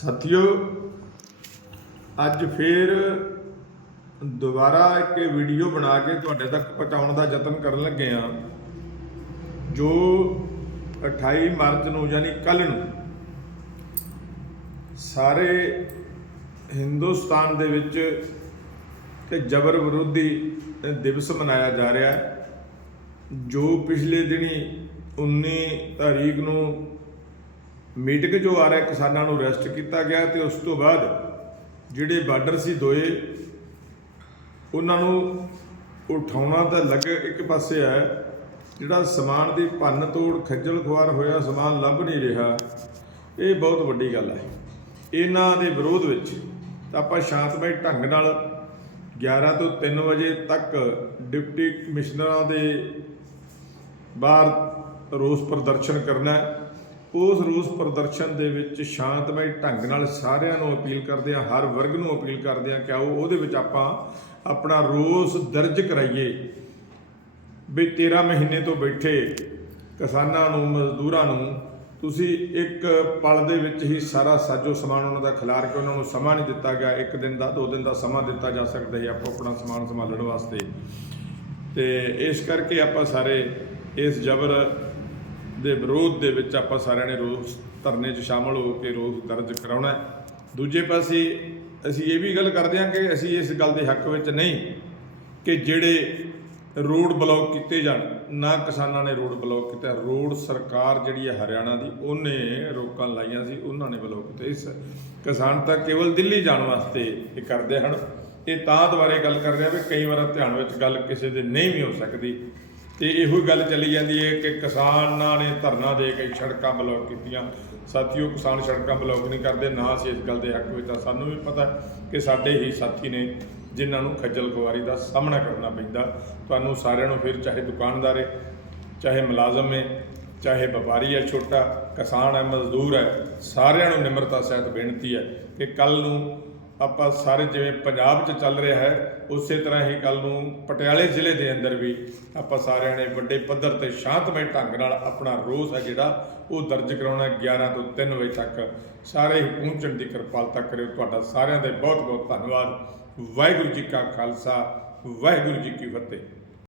ਸਾਥੀਓ, ਅੱਜ ਫੇਰ ਦੁਬਾਰਾ ਇੱਕ ਵੀਡੀਓ ਬਣਾ ਕੇ ਤੁਹਾਡੇ ਤੱਕ ਪਹੁੰਚਾਉਣ ਦਾ ਯਤਨ ਕਰਨ ਲੱਗੇ ਆ ਜੋ 28 ਮਾਰਚ ਨੂੰ ਯਾਨੀ ਕੱਲ ਨੂੰ ਸਾਰੇ ਹਿੰਦੁਸਤਾਨ ਦੇ ਵਿੱਚ ਤੇ ਜਬਰ ਵਿਰੋਧੀ ਦਿਵਸ ਮਨਾਇਆ ਜਾ ਰਿਹਾ ਹੈ, ਜੋ ਪਿਛਲੇ ਦਿਨੀ 19 ਤਾਰੀਖ ਨੂੰ ਮੀਟਿੰਗ ਜੋ ਆ ਰਿਹਾ, ਕਿਸਾਨਾਂ ਨੂੰ ਅਰੈਸਟ ਕੀਤਾ ਗਿਆ ਤੇ ਉਸ ਤੋਂ ਬਾਅਦ ਜਿਹੜੇ ਬਾਰਡਰ ਸੀ ਦੋਏ, ਉਹਨਾਂ ਨੂੰ ਉਠਾਉਣਾ ਤਾਂ ਲੱਗ ਇੱਕ ਪਾਸੇ ਹੈ, ਜਿਹੜਾ ਸਮਾਨ ਦੀ ਭੰਨ ਤੋੜ, ਖੱਜਲ ਖੁਆਰ ਹੋਇਆ, ਸਮਾਨ ਲੱਭ ਨਹੀਂ ਰਿਹਾ, ਇਹ ਬਹੁਤ ਵੱਡੀ ਗੱਲ ਹੈ। ਇਹਨਾਂ ਦੇ ਵਿਰੋਧ ਵਿੱਚ ਆਪਾਂ ਸ਼ਾਂਤਮਈ ਢੰਗ ਨਾਲ 11 ਤੋਂ 3 ਵਜੇ ਤੱਕ ਡਿਪਟੀ ਕਮਿਸ਼ਨਰਾਂ ਦੇ ਬਾਹਰ ਰੋਸ ਪ੍ਰਦਰਸ਼ਨ ਕਰਨਾ ਹੈ। ਉਸ ਰੋਸ ਪ੍ਰਦਰਸ਼ਨ ਦੇ ਵਿੱਚ ਸ਼ਾਂਤਮਈ ਢੰਗ ਨਾਲ ਸਾਰਿਆਂ ਨੂੰ ਅਪੀਲ ਕਰਦੇ ਆ, ਹਰ ਵਰਗ ਨੂੰ ਅਪੀਲ ਕਰਦੇ ਆ ਕਿ ਆਓ ਉਹਦੇ ਵਿੱਚ ਆਪਾਂ ਆਪਣਾ ਰੋਸ ਦਰਜ ਕਰਾਈਏ ਵੀ 13 ਮਹੀਨੇ ਤੋਂ ਬੈਠੇ ਕਿਸਾਨਾਂ ਨੂੰ, ਮਜ਼ਦੂਰਾਂ ਨੂੰ ਤੁਸੀਂ ਇੱਕ ਪਲ ਦੇ ਵਿੱਚ ਹੀ ਸਾਰਾ ਸਾਜੋ ਸਮਾਨ ਉਹਨਾਂ ਦਾ ਖਿਲਾਰ ਕੇ ਉਹਨਾਂ ਨੂੰ ਸਮਾਂ ਨਹੀਂ ਦਿੱਤਾ ਗਿਆ, ਇੱਕ ਦਿਨ ਦਾ, ਦੋ ਦਿਨ ਦਾ ਸਮਾਂ ਦਿੱਤਾ ਜਾ ਸਕਦਾ ਹੈ ਆਪੋ ਆਪਣਾ ਸਮਾਨ ਸੰਭਾਲਣ ਵਾਸਤੇ। ਤੇ ਇਸ ਕਰਕੇ ਆਪਾਂ ਸਾਰੇ ਇਸ ਜ਼ਬਰ ਦੇ ਵਿਰੋਧ ਦੇ ਵਿੱਚ ਆਪਾਂ ਸਾਰਿਆਂ ਨੇ ਰੋਸ ਧਰਨੇ 'ਚ ਸ਼ਾਮਲ ਹੋ ਕੇ ਰੋਸ ਦਰਜ ਕਰਾਉਣਾ ਦੂਜੇ ਪਾਸੇ ਅਸੀਂ ਇਹ ਵੀ ਗੱਲ ਕਰਦੇ ਹਾਂ ਕਿ ਅਸੀਂ ਇਸ ਗੱਲ ਦੇ ਹੱਕ ਵਿੱਚ ਨਹੀਂ ਕਿ ਜਿਹੜੇ ਰੋਡ ਬਲੌਕ ਕੀਤੇ ਜਾਣ, ਨਾ ਕਿਸਾਨਾਂ ਨੇ ਰੋਡ ਬਲੌਕ ਕੀਤਾ। ਰੋਡ ਸਰਕਾਰ ਜਿਹੜੀ ਹੈ ਹਰਿਆਣਾ ਦੀ, ਉਹਨੇ ਰੋਕਾਂ ਲਾਈਆਂ ਸੀ, ਉਹਨਾਂ ਨੇ ਬਲੌਕ ਕੀਤੇ। ਇਸ ਕਿਸਾਨ ਤਾਂ ਕੇਵਲ ਦਿੱਲੀ ਜਾਣ ਵਾਸਤੇ ਇਹ ਕਰਦੇ ਹਨ। ਇਹ ਤਾਂ ਦੁਬਾਰੇ ਗੱਲ ਕਰ ਰਿਹਾ ਵੀ ਕਈ ਵਾਰ ਧਿਆਨ ਵਿੱਚ ਗੱਲ ਕਿਸੇ ਦੇ ਨਹੀਂ ਵੀ ਹੋ ਸਕਦੀ। ਤੇ ਇਹੋ ਹੀ ਗੱਲ ਚੱਲੀ ਜਾਂਦੀ ਹੈ ਕਿ ਕਿਸਾਨਾਂ ਨੇ ਧਰਨਾ ਦੇ ਕੇ ਸੜਕਾਂ ਬਲੌਕ ਕੀਤੀਆਂ। ਸਾਥੀਓ, ਕਿਸਾਨ ਸੜਕਾਂ ਬਲੌਕ ਨਹੀਂ ਕਰਦੇ, ਨਾ ਅਸੀਂ ਇਸ ਗੱਲ ਦੇ ਹੱਕ ਵਿੱਚ ਤਾਂ ਸਾਨੂੰ ਵੀ ਪਤਾ ਕਿ ਸਾਡੇ ਹੀ ਸਾਥੀ ਨੇ ਜਿਨ੍ਹਾਂ ਨੂੰ ਖੱਜਲ ਖੁਆਰੀ ਦਾ ਸਾਹਮਣਾ ਕਰਨਾ ਪੈਂਦਾ। ਤੁਹਾਨੂੰ ਸਾਰਿਆਂ ਨੂੰ ਫਿਰ ਚਾਹੇ ਦੁਕਾਨਦਾਰ ਹੈ, ਚਾਹੇ ਮੁਲਾਜ਼ਮ ਹੈ, ਚਾਹੇ ਵਪਾਰੀ ਹੈ, ਛੋਟਾ ਕਿਸਾਨ ਹੈ, ਮਜ਼ਦੂਰ ਹੈ, ਸਾਰਿਆਂ ਨੂੰ ਨਿਮਰਤਾ ਸਹਿਤ ਬੇਨਤੀ ਹੈ ਕਿ ਕੱਲ ਨੂੰ ਆਪਾਂ ਸਾਰੇ ਜਿਵੇਂ ਪੰਜਾਬ 'ਚ ਚੱਲ ਰਿਹਾ ਹੈ, ਉਸੇ ਤਰ੍ਹਾਂ ਹੀ ਕੱਲ ਨੂੰ ਪਟਿਆਲੇ ਜ਼ਿਲ੍ਹੇ ਦੇ ਅੰਦਰ ਵੀ ਆਪਾਂ ਸਾਰਿਆਂ ਨੇ ਵੱਡੇ ਪੱਧਰ ਤੇ ਸ਼ਾਂਤਮਈ ਢੰਗ ਨਾਲ ਆਪਣਾ ਰੋਸ ਹੈ ਜਿਹੜਾ, ਉਹ ਦਰਜ ਕਰਾਉਣਾ ਹੈ 11 ਤੋਂ 3 ਵਜੇ ਤੱਕ। ਸਾਰੇ ਹੀ ਪਹੁੰਚਣ ਦੀ ਕਿਰਪਾਲਤਾ ਕਰਿਓ। ਤੁਹਾਡਾ ਸਾਰਿਆਂ ਦਾ ਬਹੁਤ ਬਹੁਤ ਧੰਨਵਾਦ। ਵਾਹਿਗੁਰੂ ਜੀ ਕਾ ਖਾਲਸਾ, ਵਾਹਿਗੁਰੂ ਜੀ ਕੀ ਫਤਿਹ।